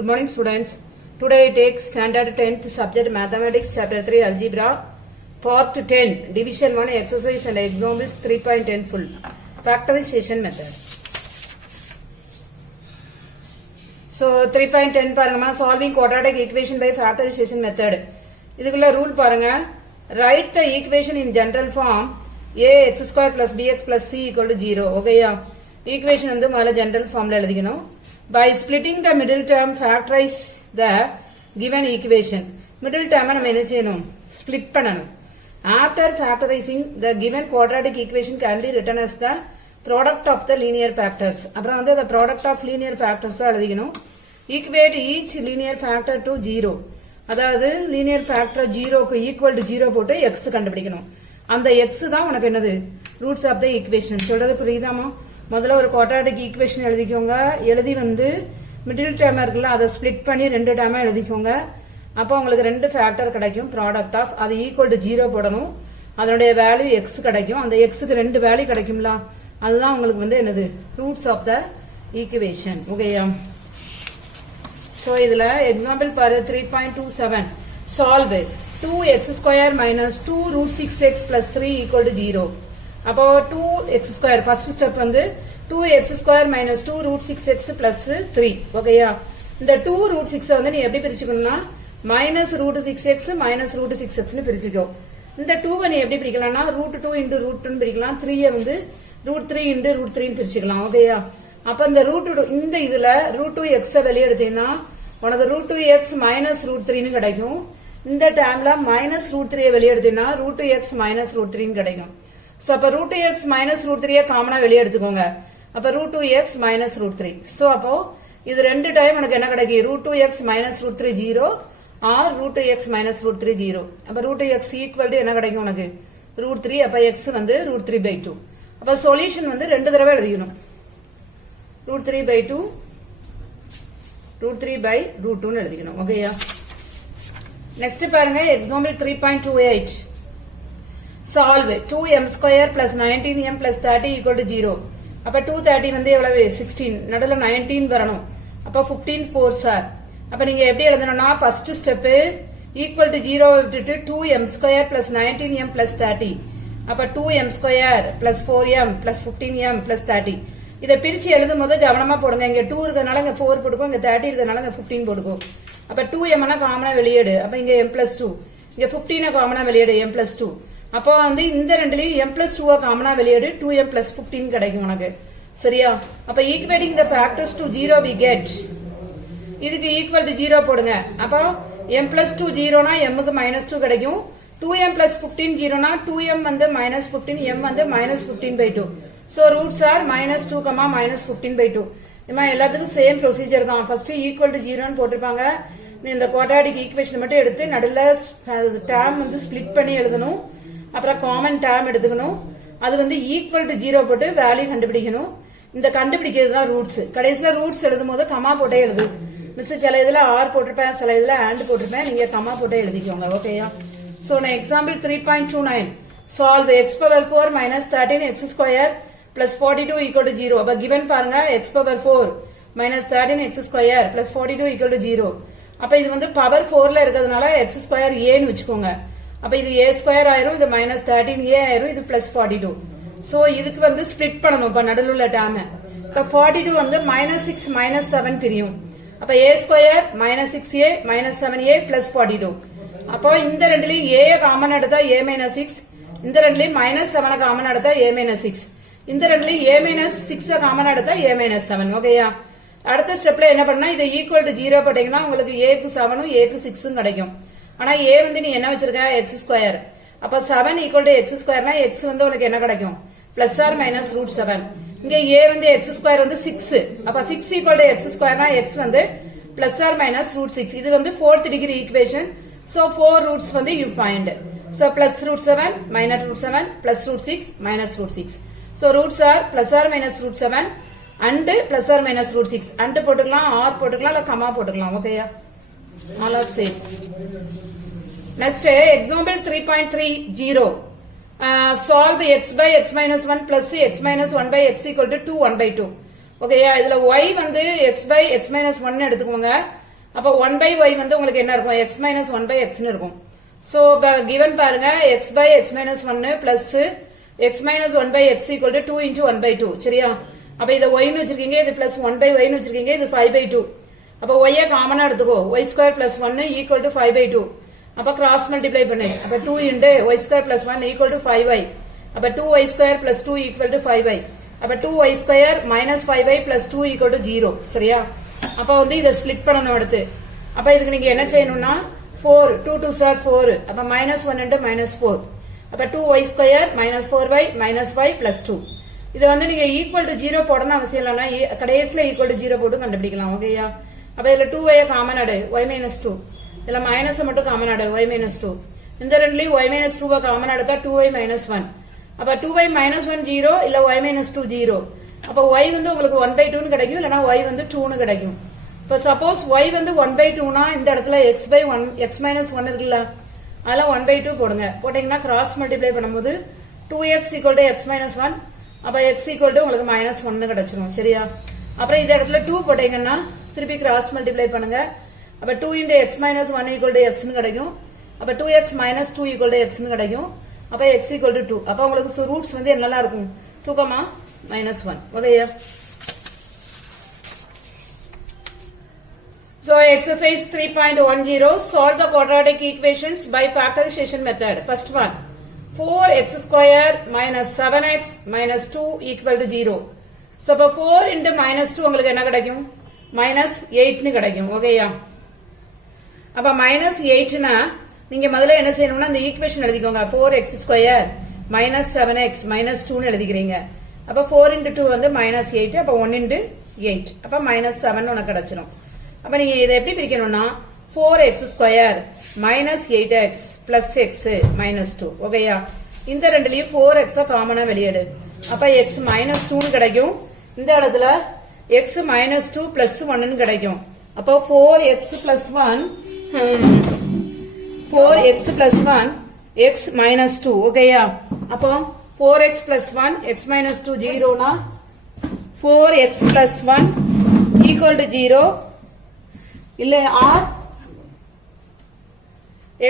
Good morning students. Today I take standard 10th subject mathematics chapter 3 algebra part 10 division 1 exercise and examples 3.10 full factorization method. So 3.10 பாருங்கமா solving quadratic equation by factorization method. இதுக்குள்ள rule பாருங்க. Write the equation in general form a x square plus bx plus c equal to 0. ஓகேயா? equation வந்து முதல்ல general formல எழுதிக்கணும். By splitting the middle term, factorize the given equation. Middle term நம்ம என்ன செய்யணும்? Split பண்ணணும். After factorizing, the given quadratic equation can be written as the product of the linear factors. அப்புறம் வந்து the product of linear factors எழுதிக்கணும். Equate each linear factor to 0. அதாவது linear factor 0க்கு equal to 0 போட்டு x கண்டுபிடிக்கணும். அந்த x தான் உனக்கு என்னது? Roots of the equation. சொல்றது புரியுதாமா? முதல்ல ஒரு குவாட்ராட்டிக் ஈக்குவேஷன் எழுதிக்கோங்க. எழுதி வந்து மிடில் டேர்ம் இருக்குல்ல அதை ஸ்பிளிட் பண்ணி ரெண்டு டேர்மா எழுதிக்கோங்க. அப்போ உங்களுக்கு ரெண்டு ஃபேக்டர் கிடைக்கும். ப்ராடக்ட் ஆஃப் அது ஈக்குவல் டு 0 போடணும். அதனுடைய வேல்யூ எக்ஸ் கிடைக்கும். அந்த எக்ஸுக்கு ரெண்டு வேல்யூ கிடைக்கும்ல, அதுதான் உங்களுக்கு வந்து என்னது? Roots of the equation. ஓகேயா? ஸோ இதுல எக்ஸாம்பிள் பாரு 3.27 solve 2x square minus 2 root 6x plus 3 equal to 0. அப்போ 2x ஸ்கொயர் ஃபர்ஸ்ட் ஸ்டெப் வந்து 2x square minus 2 root 6x plus 3. ஓகேயா? இந்த 2 ரூட் 6 வந்து நீ எப்படி பிரிச்சுக்கணும்னா minus root 6x minus root 6xன்னு பிரிச்சுக்கோ. இந்த 2 நீ எப்படி பிரிக்கலாம்னா ரூட் 2 இன்டு ரூட் 2 பிரிக்கலாம். 3 வந்து ரூட் 3 இன்டு ரூட் 3 பிரிச்சுக்கலாம். ஓகேயா? அப்ப இந்த ரூட் இந்த இதுல ரூட் 2x வெளியே எடுத்தீங்கன்னா உனக்கு ரூட் 2x மைனஸ் ரூட் 3ன்னு கிடைக்கும். இந்த டேர்ம்ல மைனஸ் ரூட் 3 வெளியே எடுத்தீங்கன்னா ரூட் 2x மைனஸ் ரூட் 3ன்னு கிடைக்கும். சோ அப்ப ரூட் 2x மைனஸ் ரூட் 3 காமனா வெளியே எடுத்துக்கோங்க. அப்ப root 2x minus root 3. So அப்போ இது ரெண்டு டைம் எனக்கு என்ன கிடைக்கும்? Root 2x minus root 3 0 or root 2x minus root 3 0. அப்ப ரூட் 2x ஈக்குவல் டு என்ன கிடைக்கும் உனக்கு? ரூட் 3. அப்ப x வந்து ரூட் 3/2. அப்ப சொல்யூஷன் வந்து ரெண்டு தடவை எழுதிக்கணும். ரூட் 3/2 ரூட் 3/√2 எழுதிக்கணும். ஓகேயா? நெக்ஸ்ட் பாருங்க example 3.28 solve 2m square plus 19m plus 30 equal to 0. அப்ப 230 வந்து எவ்வளவு? 16. நடுவுல 19 வரணும். அப்ப 15 4 சார். அப்ப நீங்க எப்படி எழுதணும்னா ஃபர்ஸ்ட் ஸ்டெப் ஈக்குவல் டு 0 விட்டுட்டு 2m square plus 19m plus 30. அப்ப 2m square plus 4m plus 15m plus 30. இதை பிரிச்சு எழுதும் போது கவனமா போடுங்க. இங்க 2 இருக்கிறதுனால இங்க 4 போட்டுக்கோ, இங்க 30 இருக்கிறதுனால இங்க 15 போட்டுக்கோ. அப்ப 2m காமனா வெளியேடு. அப்ப இங்க m பிளஸ் 2, இங்க 15 காமனா வெளியேடு m பிளஸ் 2. அப்போ வந்து இந்த ரெண்டுலயும் m பிளஸ் 2 காமனா வெளியேடு 2m பிளஸ் 15 கிடைக்கும் உனக்கு. சரியா? அப்ப equating the factors to 0 we get. இதுக்கு ஈக்குவல் டு 0 போடுங்க. அப்போ m பிளஸ் 2 0னா m க்கு மைனஸ் 2 கிடைக்கும். 2m பிளஸ் 15 0னா 2m வந்து மைனஸ் 15, m வந்து minus 15/2. So roots R minus 2, minus 15/2. இம்மா எல்லாத்துக்கும் சேம் ப்ரொசீஜர் தான். ஃபர்ஸ்ட் ஈக்குவல் டு 0ன்னு போட்டிருப்பாங்க. நீ இந்த குவாட்ராட்டிக் ஈக்குவேஷன் மட்டும் எடுத்து நடுல டேர்ம் வந்து ஸ்பிளிட் பண்ணி எழுதணும். அப்புறம் காமன் டேர்ம் எடுத்துக்கணும். அது வந்து ஈக்குவல் டு 0 போட்டு வேல்யூ கண்டுபிடிக்கணும். இந்த கண்டுபிடிக்கிறது தான் ரூட்ஸ். கடைசியில ரூட்ஸ் எழுதும் போது கமா போட்டே எழுது. மிஸ் சில இதுல ஆர் போட்டிருப்பேன், சில இதுல ஆண்ட் போட்டிருப்பேன். நீங்க கமா போட்டே எழுதிக்கோங்க. ஓகேயா? சோ நான் example 3.29 solve x power 4 minus 13x square plus 42 equal to 0. அப்ப கிவன் பாருங்க x power 4 minus 13x square plus 42 equal to 0. அப்ப இது வந்து பவர் 4ல இருக்கிறதுனால x ஸ்கொயர் ஏன்னு வச்சுக்கோங்க. அப்ப இது a ஸ்கொயர் ஆயிரும், இது மைனஸ் 13a ஆயிரும், இது பிளஸ் 42. சோ இதுக்கு வந்து ஸ்பிளிட் பண்ணணும். இப்ப நடுவில் உள்ள டேர்ம் இப்ப 42 வந்து மைனஸ் 6 மைனஸ் 7 பிரியும். அப்ப a square minus 6a minus 7a plus 42. அப்போ இந்த ரெண்டுலயும் a காமன் எடுத்தா a மைனஸ் 6, இந்த ரெண்டுலயும் மைனஸ் 7 காமன் எடுத்தா a மைனஸ் 6, இந்த ரெண்டுலயும் a மைனஸ் 6 காமன் எடுத்தா a மைனஸ் 7. ஓகேயா? அடுத்த ஸ்டெப்ல என்ன பண்ணா இதை ஈக்குவல் டு 0 போட்டீங்கன்னா உங்களுக்கு a க்கு 7 a க்கு 6 கிடைக்கும். ஆனா a வந்து நீ என்ன வச்சிருக்க? x square. அப்ப 7 ஈக்குவல் டு x ஸ்கொயர்னா x வந்து உனக்கு என்ன கிடைக்கும்? Plus or minus root 7. இங்க a வந்து x ஸ்கொயர் வந்து 6. அப்ப 6 ஈக்குவல் டு x ஸ்கொயர்னா x வந்து பிளஸ் ஆர் மைனஸ் ரூட் 6. இது வந்து 4th degree equation. So 4 roots வந்து you find. So plus root 7 minus root 7 plus root 6 minus root 6. So roots are plus or minus root 7 and plus or minus root 6. And போட்டுக்கலாம், or போட்டுக்கலாம், இல்ல comma போட்டுக்கலாம். ஓகேயா? All are same. Next example 3.30 solve x by x minus 1 plus x minus 1 by x equal to 2 1 by 2. ஓகேயா, இதுல y வந்து x by x minus 1 எடுத்துக்கோங்க. அப்ப 1 by y வந்து உங்களுக்கு என்ன இருக்கும் x minus 1 by x னு இருக்கும். So given பாருங்க x by x minus 1 plus x minus 1 by x equal to 2 into 1 by 2 சரியா? அப்ப இத y னு வச்சிருக்கீங்க, இது plus 1 by y னு வச்சிருக்கீங்க, இது 5 by 2. அப்ப y ஐ காமனா எடுத்துக்கோ, y square plus 1 equal to 5 by 2. அப்ப cross multiply பண்ணு, அப்ப 2 into y square plus 1 equal to 5y. அப்ப 2y square plus 2 equal to 5y. அப்ப 2y square minus 5y plus 2 equal to 0 சரியா? அப்ப வந்து இத ஸ்ப்ளிட் பண்ணனும் அடுத்து. அப்ப இதுக்கு நீங்க என்ன செய்யணும்னா 4 2 2s are 4. அப்ப minus 1 into minus 4. அப்ப 2y square minus 4y minus 5 plus 2. இது வந்து நீங்க equal to 0 போடணும் அவசியம் இல்லனா கடைசில equal to 0 போட்டு கண்டுபிடிக்கலாம் ஓகேயா? அப்ப இதுல 2y காமன் எடு y minus 2. இதுல மைனஸ் மட்டும் காமன் எடு y minus 2. இந்த ரெண்டுலயும் y minus 2 காமன் எடுத்தா 2y minus 1. அப்ப 2y minus 1 0 இல்ல y minus 2 0. அப்ப y வந்து உங்களுக்கு 1 by 2 னு கிடைக்கும் இல்லனா y வந்து 2 னு கிடைக்கும். இப்ப சப்போஸ் y வந்து 1 by 2 னா இந்த இடத்துல x by 1 x minus 1 இருக்குல்ல, அதல 1 by 2 போடுங்க. போட்டீங்கன்னா கிராஸ் மல்டிப்ளை பண்ணும்போது 2x equal to x minus 1. அப்ப x equal to உங்களுக்கு minus 1 னு கிடைச்சிரும் சரியா? அப்புறம் இந்த இடத்துல 2 போட்டீங்கன்னா திருப்பி கிராஸ் மல்டிப்ளை பண்ணுங்க. அப்ப 2 into x minus 1 equal to x னு கிடைக்கும். அப்ப 2x minus 2 equal to x னு கிடைக்கும். அப்ப x equal to 2. அப்ப உங்களுக்கு ரூட்ஸ் வந்து என்னலாம் இருக்கும் 2, minus 1 ஓகேயா? So exercise 3.10 solve the quadratic equations by factorization method. First one 4x square minus 7x minus 2 equal to 0. So அப்ப 4 into minus 2 உங்களுக்கு என்ன கிடைக்கும் minus 8 னு கிடைக்கும் ஓகேயா? அப்ப minus 8 னா நீங்க முதல்ல என்ன செய்யணும்னா இந்த ஈக்குவேஷன் எழுதிக்கோங்க 4x square minus 7x minus 2 னு எழுதிக்கிறீங்க. அப்ப 4 into 2 வந்து minus 8. அப்ப 1 into 8. அப்ப minus 7 உனக்கு கிடைச்சிரும். அப்ப நீங்க இதை எப்படி பிரிக்கணும்னா 4x square minus 8x plus x minus 2 ஓகேயா? இந்த ரெண்டுலயும் 4x காமனா வெளியெடு. அப்ப x minus 2 னு கிடைக்கும். இந்த இடத்துல x minus 2 plus 1 னு கிடைக்கும். அப்ப 4x plus 1 4x plus 1 x minus 2 ஓகேயா? அப்போ 4x plus 1 x minus 2 0 னா 4x plus 1 equal to 0 இல்ல or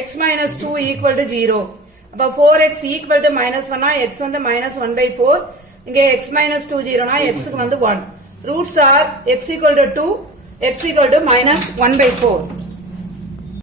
x minus 2 equal to 0. அப்ப 4x equal to minus 1 னா x வந்து minus 1 by 4. இங்க x minus 2 0 னா x க்கு வந்து 1. Roots are x equal to 2, x equal to minus 1 by 4.